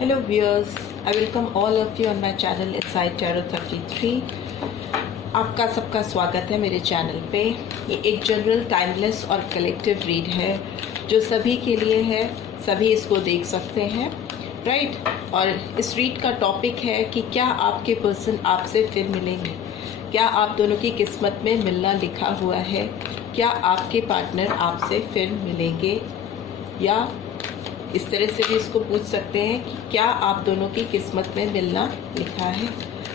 Hello viewers, I welcome all of you on my channel Inside Tarot 33। आपका सबका स्वागत है मेरे चैनल पे। ये एक जनरल टाइमलेस और कलेक्टिव रीड है जो सभी के लिए है, सभी इसको देख सकते हैं, राइट। और इस रीड का टॉपिक है कि क्या आपके पर्सन आपसे फिर मिलेंगे, क्या आप दोनों की किस्मत में मिलना लिखा हुआ है, क्या आपके पार्टनर आपसे फिर मिलेंगे, या इस तरह से भी इसको पूछ सकते हैं कि क्या आप दोनों की किस्मत में मिलना लिखा है।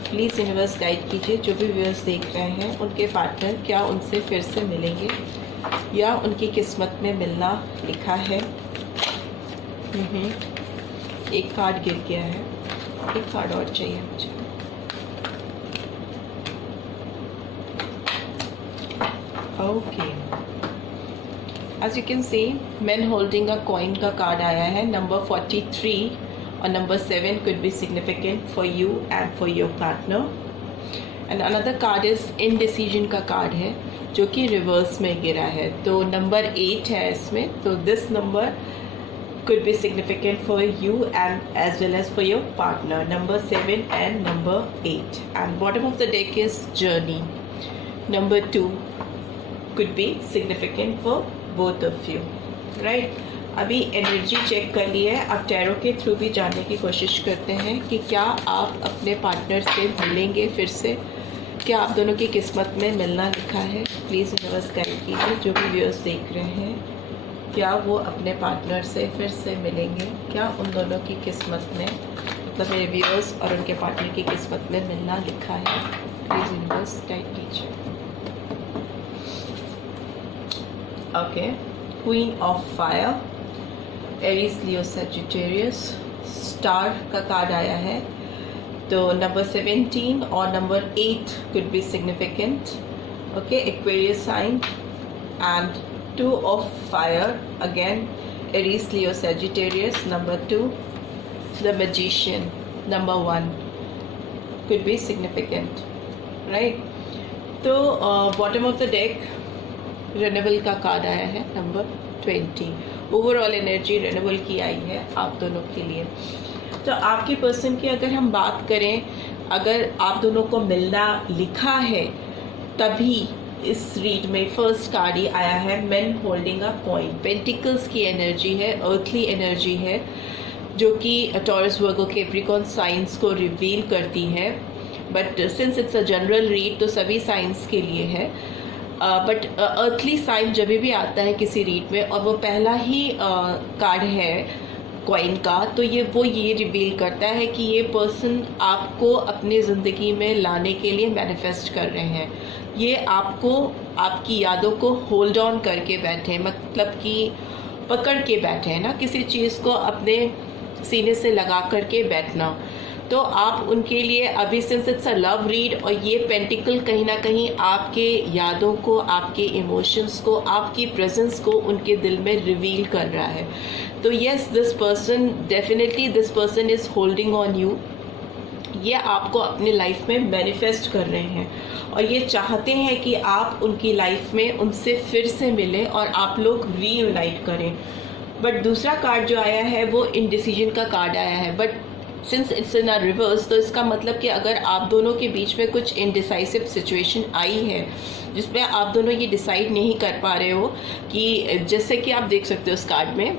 प्लीज़ यूनिवर्स गाइड कीजिए, जो भी व्यूअर्स देख रहे हैं उनके पार्टनर क्या उनसे फिर से मिलेंगे या उनकी किस्मत में मिलना लिखा है। एक कार्ड गिर गया है, एक कार्ड और चाहिए मुझे। Okay, As you can see, men holding a coin का कार्ड आया है। नंबर 43 और number 7 could be significant for you and for your partner. And another card is indecision का कार्ड है जो कि रिवर्स में गिरा है। तो नंबर 8 है इसमें, तो this number could be significant for you and as well as for your partner. Number 7 and number 8. And bottom of the deck is journey. Number 2 could be significant for both of you, right. अभी energy check कर ली है, अब tarot के through भी जानने की कोशिश करते हैं कि क्या आप अपने पार्टनर से मिलेंगे फिर से, क्या आप दोनों की किस्मत में मिलना लिखा है। प्लीज़ यूनिवर्स गाइड कीजिए, जो भी व्यूअर्स देख रहे हैं, क्या वो अपने पार्टनर से फिर से मिलेंगे, क्या उन दोनों की किस्मत में, मतलब मेरे व्यूअर्स और उनके पार्टनर की किस्मत में मिलना लिखा है। प्लीज़ यूनिवर्स गाइड कीजिए। Okay, queen of fire, Aries, Leo, Sagittarius, star का कार्ड आया है। तो नंबर 17 और number 8 could be significant. Okay, Aquarius sign and 2 of fire, again Aries, Leo, Sagittarius. Number 2 the magician, number 1 could be significant, right. तो bottom of the deck रेनेबल का card आया है, नंबर 20। ओवरऑल एनर्जी रेनेबल की आई है आप दोनों के लिए। तो आपके पर्सन की अगर हम बात करें, अगर आप दोनों को मिलना लिखा है, तभी इस रीड में फर्स्ट कार्ड ही आया है, man holding a coin. Pentacles की एनर्जी है, अर्थली एनर्जी है, जो कि टॉरस, वर्गो, कैप्रिकॉर्न साइंस को रिवील करती है। But since it's a general read तो सभी साइंस के लिए है। बट अर्थली साइन जब भी आता है किसी रीड में और वो पहला ही कार्ड है कॉइन का, तो ये रिवील करता है कि ये पर्सन आपको अपनी ज़िंदगी में लाने के लिए मैनिफेस्ट कर रहे हैं। ये आपको, आपकी यादों को होल्ड ऑन करके बैठे हैं, मतलब कि पकड़ के बैठे हैं ना, किसी चीज़ को अपने सीने से लगा करके बैठना। तो आप उनके लिए अभी, since it's a love read, और ये पेंटिकल कहीं ना कहीं आपके यादों को, आपके इमोशंस को, आपकी प्रेजेंस को उनके दिल में रिवील कर रहा है। तो yes, this person, definitely this person is holding on you. ये आपको अपने लाइफ में मैनिफेस्ट कर रहे हैं और ये चाहते हैं कि आप उनकी लाइफ में उनसे फिर से मिलें और आप लोग रीयूनाइट करें। बट दूसरा कार्ड जो आया है वो इनडिसीजन का कार्ड आया है। But since it's in a reverse, तो इसका मतलब कि अगर आप दोनों के बीच में कुछ इनडिसाइसिव सिचुएशन आई है जिसमें आप दोनों ये डिसाइड नहीं कर पा रहे हो कि, जैसे कि आप देख सकते हो उस कार्ड में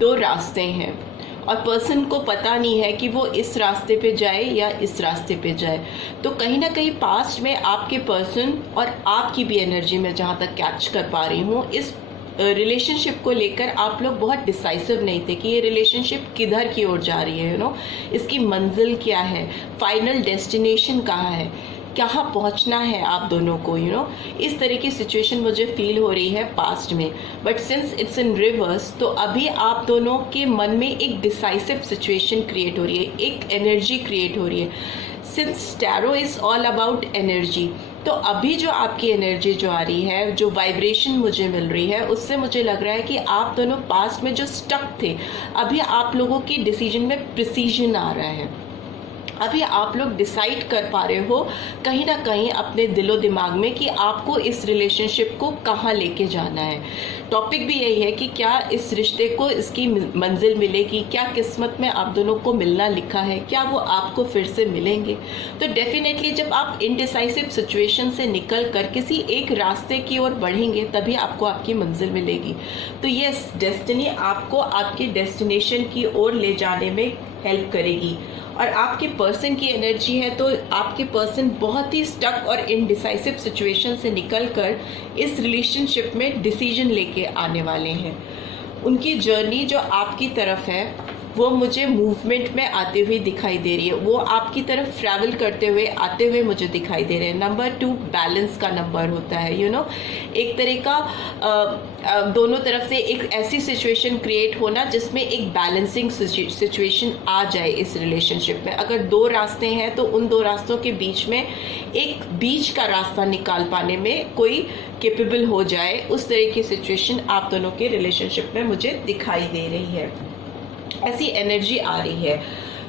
2 रास्ते हैं और पर्सन को पता नहीं है कि वो इस रास्ते पे जाए या इस रास्ते पे जाए। तो कहीं ना कहीं पास्ट में आपके पर्सन और आपकी भी एनर्जी में, जहाँ तक कैच कर पा रही हूँ, इस रिलेशनशिप को लेकर आप लोग बहुत डिसाइसिव नहीं थे कि ये रिलेशनशिप किधर की ओर जा रही है, यू नो, इसकी मंजिल क्या है, फाइनल डेस्टिनेशन कहाँ है, कहाँ पहुँचना है आप दोनों को, यू नो। इस तरह की सिचुएशन मुझे फील हो रही है पास्ट में। But since it's in reverse, तो अभी आप दोनों के मन में एक डिसाइसिव सिचुएशन क्रिएट हो रही है, एक एनर्जी क्रिएट हो रही है। Since tarot is all about energy, तो अभी जो आपकी एनर्जी जो आ रही है, जो वाइब्रेशन मुझे मिल रही है, उससे मुझे लग रहा है कि आप दोनों पास्ट में जो स्टक थे, अभी आप लोगों की डिसीजन में प्रिसीजन आ रहा है। अभी आप लोग डिसाइड कर पा रहे हो कहीं ना कहीं अपने दिलो दिमाग में कि आपको इस रिलेशनशिप को कहाँ लेके जाना है। टॉपिक भी यही है कि क्या इस रिश्ते को इसकी मंजिल मिलेगी, क्या किस्मत में आप दोनों को मिलना लिखा है, क्या वो आपको फिर से मिलेंगे। तो डेफिनेटली जब आप इनडिसाइसिव सिचुएशन से निकल कर किसी एक रास्ते की ओर बढ़ेंगे तभी आपको आपकी मंजिल मिलेगी। तो ये डेस्टिनी आपको आपके डेस्टिनेशन की ओर ले जाने में हेल्प करेगी। और आपके पर्सन की एनर्जी है तो आपके पर्सन बहुत ही स्टक और इनडिसाइसिव सिचुएशन से निकलकर इस रिलेशनशिप में डिसीजन लेके आने वाले हैं। उनकी जर्नी जो आपकी तरफ है वो मुझे मूवमेंट में आते हुए दिखाई दे रही है, वो आपकी तरफ ट्रैवल करते हुए आते हुए मुझे दिखाई दे रहे हैं। नंबर 2 बैलेंस का नंबर होता है, एक तरह का दोनों तरफ से एक ऐसी सिचुएशन क्रिएट होना जिसमें एक बैलेंसिंग सिचुएशन आ जाए इस रिलेशनशिप में। अगर 2 रास्ते हैं तो उन 2 रास्तों के बीच में एक बीच का रास्ता निकाल पाने में कोई कैपेबल हो जाए, उस तरह की सिचुएशन आप दोनों के रिलेशनशिप में मुझे दिखाई दे रही है। ऐसी एनर्जी आ रही है।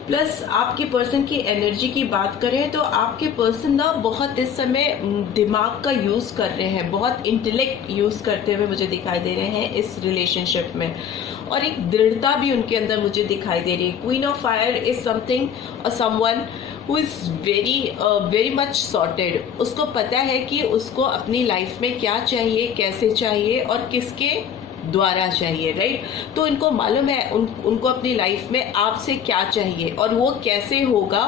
प्लस आपके पर्सन की एनर्जी की बात करें तो आपके पर्सन ना बहुत इस समय दिमाग का यूज़ कर रहे हैं, बहुत इंटेलेक्ट यूज़ करते हुए मुझे दिखाई दे रहे हैं इस रिलेशनशिप में, और एक दृढ़ता भी उनके अंदर मुझे दिखाई दे रही है। Queen of fire is something और someone who is very much sorted. उसको पता है कि उसको अपनी लाइफ में क्या चाहिए, कैसे चाहिए और किसके द्वारा चाहिए, राइट। तो इनको मालूम है उनको अपनी लाइफ में आपसे क्या चाहिए और वो कैसे होगा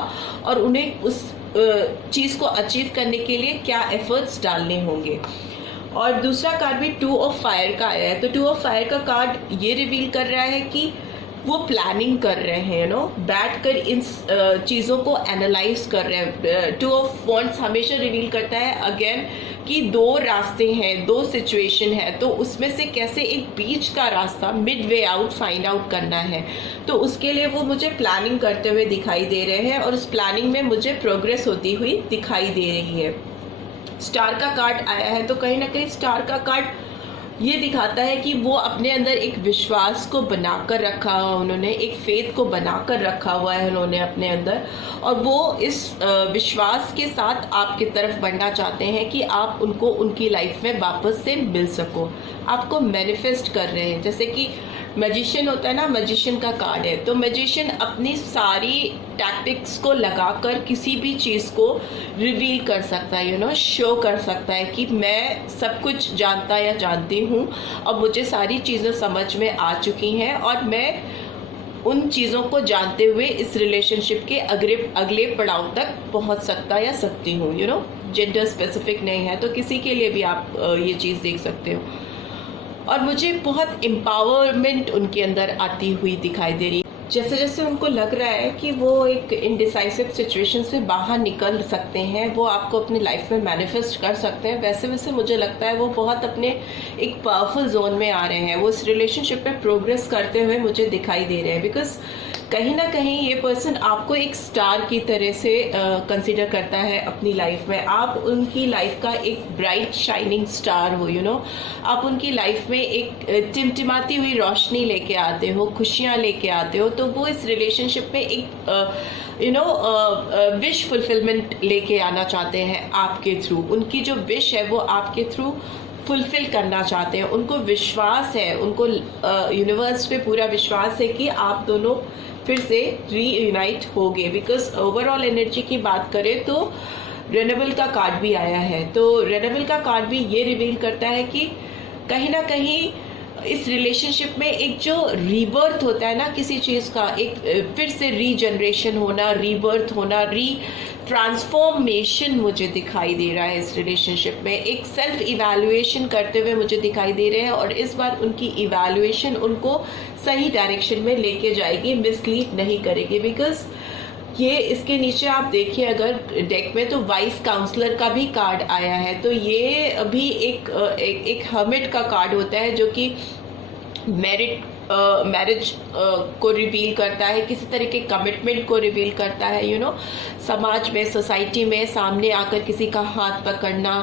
और उन्हें उस चीज़ को अचीव करने के लिए क्या एफर्ट्स डालने होंगे। और दूसरा कार्ड भी 2 ऑफ फायर का आया है। तो 2 ऑफ फायर का कार्ड ये रिवील कर रहा है कि वो प्लानिंग कर रहे हैं, बैठ कर इन चीज़ों को एनालाइज कर रहे हैं। 2 ऑफ वॉन्ड्स हमेशा रिवील करता है अगेन कि 2 रास्ते हैं, 2 सिचुएशन है, तो उसमें से कैसे एक बीच का रास्ता mid way out find out करना है। तो उसके लिए वो मुझे प्लानिंग करते हुए दिखाई दे रहे हैं और उस प्लानिंग में मुझे प्रोग्रेस होती हुई दिखाई दे रही है। स्टार का कार्ड आया है तो कहीं ना कहीं स्टार का कार्ड ये दिखाता है कि वो अपने अंदर एक विश्वास को बनाकर रखा हुआ, उन्होंने एक फेथ को बनाकर रखा हुआ है उन्होंने अपने अंदर, और वो इस विश्वास के साथ आपकी तरफ बढ़ना चाहते हैं कि आप उनको उनकी लाइफ में वापस से मिल सको। आपको मैनिफेस्ट कर रहे हैं, जैसे कि मैजिशियन होता है ना, मैजिशियन का कार्ड है। तो मैजिशियन अपनी सारी टैक्टिक्स को लगाकर किसी भी चीज़ को रिवील कर सकता है, शो कर सकता है कि मैं सब कुछ जानता या जानती हूँ, अब मुझे सारी चीज़ें समझ में आ चुकी हैं और मैं उन चीज़ों को जानते हुए इस रिलेशनशिप के अगले पड़ाव तक पहुँच सकता या सकती हूँ। जेंडर स्पेसिफिक नहीं है, तो किसी के लिए भी आप ये चीज़ देख सकते हो। और मुझे बहुत एम्पावरमेंट उनके अंदर आती हुई दिखाई दे रही है, जैसे जैसे उनको लग रहा है कि वो एक इनडिसाइसिव सिचुएशन से बाहर निकल सकते हैं, वो आपको अपनी लाइफ में मैनिफेस्ट कर सकते हैं, वैसे वैसे मुझे लगता है वो बहुत अपने एक पावरफुल जोन में आ रहे हैं। वो इस रिलेशनशिप में प्रोग्रेस करते हुए मुझे दिखाई दे रहे हैं, बिकॉज कहीं ना कहीं ये पर्सन आपको एक स्टार की तरह से कंसीडर करता है अपनी लाइफ में। आप उनकी लाइफ का एक ब्राइट शाइनिंग स्टार हो, आप उनकी लाइफ में एक टिमटिमाती हुई रोशनी लेके आते हो, खुशियाँ लेके आते हो। तो वो इस रिलेशनशिप में एक विश फुलफिलमेंट लेके आना चाहते हैं आपके थ्रू। उनकी जो विश है वो आपके थ्रू फुलफिल करना चाहते हैं। उनको विश्वास है, उनको यूनिवर्स पे पूरा विश्वास है कि आप दोनों फिर से रीयूनाइट होगे। बिकॉज ओवरऑल एनर्जी की बात करें तो रेनेबल का कार्ड भी आया है। तो रेनेबल का कार्ड भी ये रिवील करता है कि कहीं ना कहीं इस रिलेशनशिप में एक जो रीबर्थ होता है ना किसी चीज़ का, एक फिर से रीजनरेशन होना, रीबर्थ होना, ट्रांसफॉर्मेशन मुझे दिखाई दे रहा है इस रिलेशनशिप में। एक सेल्फ इवैल्यूएशन करते हुए मुझे दिखाई दे रहे हैं और इस बार उनकी इवैल्यूएशन उनको सही डायरेक्शन में लेके जाएगी, मिसलीड नहीं करेगी। बिकॉज ये इसके नीचे आप देखिए अगर डेक में तो वाइस काउंसलर का भी कार्ड आया है। तो ये अभी एक हर्मिट का कार्ड होता है जो कि मेरिट मैरिज को रिवील करता है, किसी तरह के कमिटमेंट को रिवील करता है। समाज में, सोसाइटी में सामने आकर किसी का हाथ पकड़ना,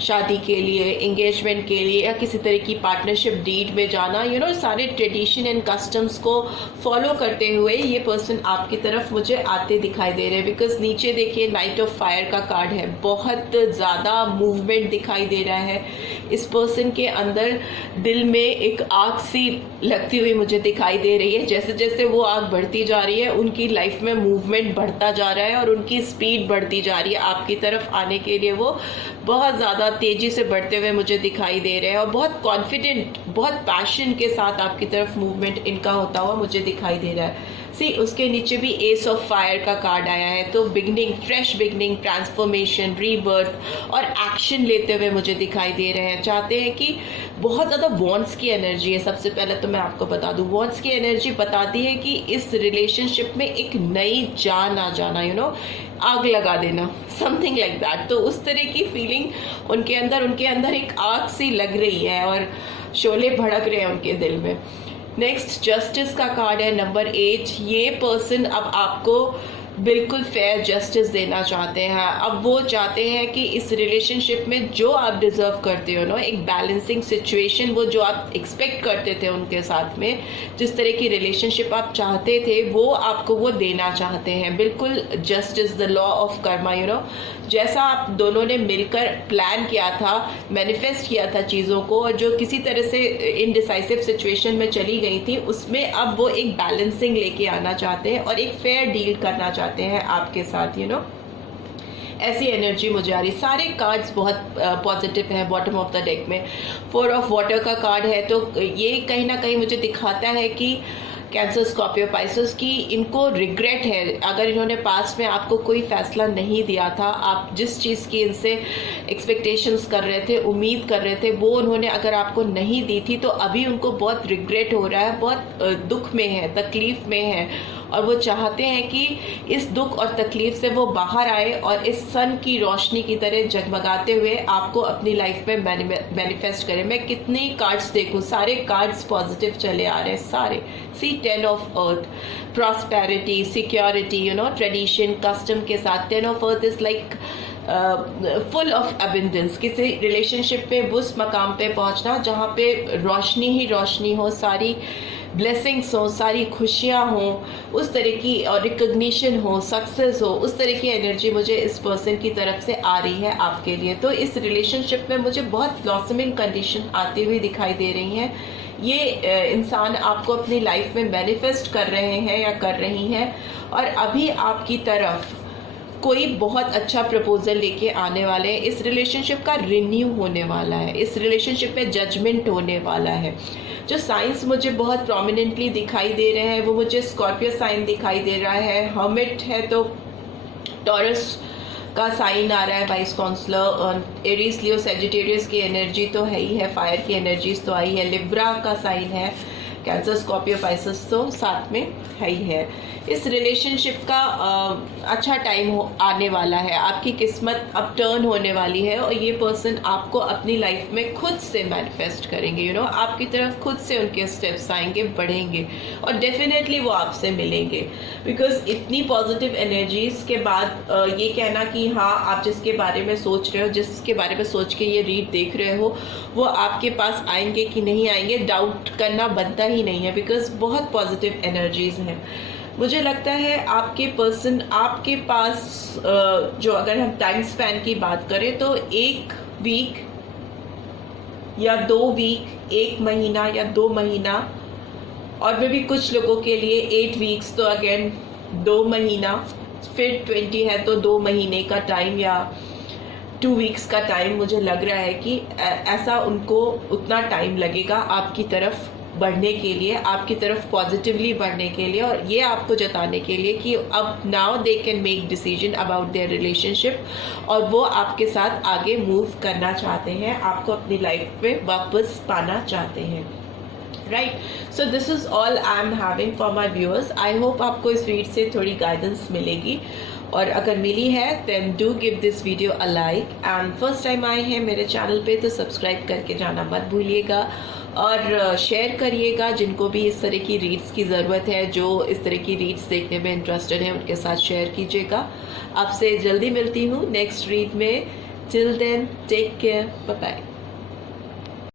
शादी के लिए, एंगेजमेंट के लिए, या किसी तरह की पार्टनरशिप डीड में जाना, सारे ट्रेडिशन एंड कस्टम्स को फॉलो करते हुए ये पर्सन आपकी तरफ मुझे आते दिखाई दे रहे हैं। बिकॉज नीचे देखिए नाइट ऑफ फायर का कार्ड है, बहुत ज़्यादा मूवमेंट दिखाई दे रहा है। इस पर्सन के अंदर दिल में एक आग सी लगती हुई मुझे दिखाई दे रही है। जैसे जैसे वो आग बढ़ती जा रही है, उनकी लाइफ में मूवमेंट बढ़ता जा रहा है और उनकी स्पीड बढ़ती जा रही है। आपकी तरफ आने के लिए वो बहुत ज़्यादा तेज़ी से बढ़ते हुए मुझे दिखाई दे रहे हैं और बहुत कॉन्फिडेंट, बहुत पैशन के साथ आपकी तरफ मूवमेंट इनका होता हुआ मुझे दिखाई दे रहा है। उसके नीचे भी एस ऑफ फायर का कार्ड आया है, तो beginning, fresh beginning, transformation, rebirth और एक्शन लेते हुए मुझे दिखाई दे रहे हैं। चाहते हैं कि बहुत ज़्यादा वॉन्ट्स की एनर्जी है। सबसे पहले तो मैं आपको बता दूं, वॉन्ट्स की एनर्जी बताती है कि इस रिलेशनशिप में एक नई जान आ जाना, आग लगा देना, समथिंग लाइक दैट। तो उस तरह की फीलिंग उनके अंदर एक आग सी लग रही है और शोले भड़क रहे हैं उनके दिल में। नेक्स्ट जस्टिस का कार्ड है, नंबर 8। ये पर्सन अब आपको बिल्कुल फेयर जस्टिस देना चाहते हैं। अब वो चाहते हैं कि इस रिलेशनशिप में जो आप डिजर्व करते हो, एक बैलेंसिंग सिचुएशन, वो जो आप एक्सपेक्ट करते थे उनके साथ में, जिस तरह की रिलेशनशिप आप चाहते थे, वो आपको वो देना चाहते हैं। बिल्कुल justice, the law of Karma, जैसा आप दोनों ने मिलकर प्लान किया था, मैनिफेस्ट किया था चीज़ों को, और जो किसी तरह से इनडिसाइसिव सिचुएशन में चली गई थी, उसमें अब वो एक बैलेंसिंग लेके आना चाहते हैं और एक फेयर डील करना चाहते हैं आपके साथ। ऐसी एनर्जी मुझे आ रही। सारे कार्ड्स बहुत पॉजिटिव हैं बॉटम ऑफ द डेक में। 4 ऑफ वाटर का कार्ड है, तो ये कहीं ना कहीं मुझे दिखाता है कि कैंसर, स्कॉर्पियो, पाइसेस की इनको रिग्रेट है। अगर इन्होंने पास्ट में आपको कोई फैसला नहीं दिया था, आप जिस चीज़ की इनसे एक्सपेक्टेशंस कर रहे थे, उम्मीद कर रहे थे, वो उन्होंने अगर आपको नहीं दी थी, तो अभी उनको बहुत रिग्रेट हो रहा है, बहुत दुख में है, तकलीफ में है, और वो चाहते हैं कि इस दुख और तकलीफ से वो बाहर आए और इस सन की रोशनी की तरह जगमगाते हुए आपको अपनी लाइफ में मैनिफेस्ट करें। मैं कितने कार्ड्स देखूं, सारे कार्ड्स पॉजिटिव चले आ रहे हैं, सारे। 10 of earth, prosperity, security, tradition, custom के साथ 10 of earth is like full of abundance. किसी रिलेशनशिप पे उस मकाम पे पहुंचना जहाँ पे रोशनी ही रोशनी हो, सारी ब्लेसिंग्स हो, सारी खुशियाँ हो, उस तरह की, और रिकग्निशन हो, सक्सेस हो, उस तरह की एनर्जी मुझे इस पर्सन की तरफ से आ रही है आपके लिए। तो इस रिलेशनशिप में मुझे बहुत ब्लॉसमिंग कंडीशन आती हुई दिखाई दे रही हैं। ये इंसान आपको अपनी लाइफ में मैनिफेस्ट कर रहे हैं या कर रही हैं, और अभी आपकी तरफ कोई बहुत अच्छा प्रपोजल लेके आने वाले हैं। इस रिलेशनशिप का रिन्यू होने वाला है, इस रिलेशनशिप में जजमेंट होने वाला है। जो साइंस मुझे बहुत प्रोमिनेंटली दिखाई दे रहे हैं, वो मुझे स्कॉर्पियो साइन दिखाई दे रहा है, हर्मिट है तो टॉरस का साइन आ रहा है, वाइस काउंसलर, एरीज, लियो, सेजिटेरियस की एनर्जी तो है ही है, फायर की एनर्जीज तो आई है, लिब्रा का साइन है, कैंसर, स्कॉर्पियो, पाइसेस तो साथ में है ही है। इस रिलेशनशिप का अच्छा टाइम आने वाला है, आपकी किस्मत अब टर्न होने वाली है, और ये पर्सन आपको अपनी लाइफ में खुद से मैनिफेस्ट करेंगे। आपकी तरफ खुद से उनके स्टेप्स आएंगे, बढ़ेंगे, और डेफिनेटली वो आपसे मिलेंगे। बिकॉज इतनी पॉजिटिव एनर्जीज के बाद ये कहना कि हाँ, आप जिसके बारे में सोच रहे हो, जिसके बारे में सोच के ये रीड देख रहे हो, वो आपके पास आएंगे कि नहीं आएंगे, डाउट करना बनता ही नहीं है। बिकॉज बहुत पॉजिटिव एनर्जीज हैं। मुझे लगता है आपके पर्सन आपके पास जो, अगर हम टाइम स्पैन की बात करें, तो 1 वीक या 2 वीक, 1 महीना या 2 महीना, और में भी कुछ लोगों के लिए 8 वीक्स, तो अगेन 2 महीना, फिर 20 है तो 2 महीने का टाइम या 2 वीक्स का टाइम। मुझे लग रहा है कि ऐसा उनको उतना टाइम लगेगा आपकी तरफ बढ़ने के लिए, आपकी तरफ पॉजिटिवली बढ़ने के लिए, और ये आपको जताने के लिए कि अब now they can make decision about their relationship, और वो आपके साथ आगे मूव करना चाहते हैं, आपको अपनी लाइफ में वापस पाना चाहते हैं। Right, so this is all I am having for my viewers. I hope आपको इस वीडियो से थोड़ी गाइडेंस मिलेगी, और अगर मिली है then do give this video a like, and first time आए हैं मेरे चैनल पे तो सब्सक्राइब करके जाना मत भूलिएगा, और शेयर करिएगा जिनको भी इस तरह की रीड्स की ज़रूरत है, जो इस तरह की रीड्स देखने में इंटरेस्टेड है, उनके साथ शेयर कीजिएगा। आपसे जल्दी मिलती हूँ नेक्स्ट रीड में। Till then take care, bye bye.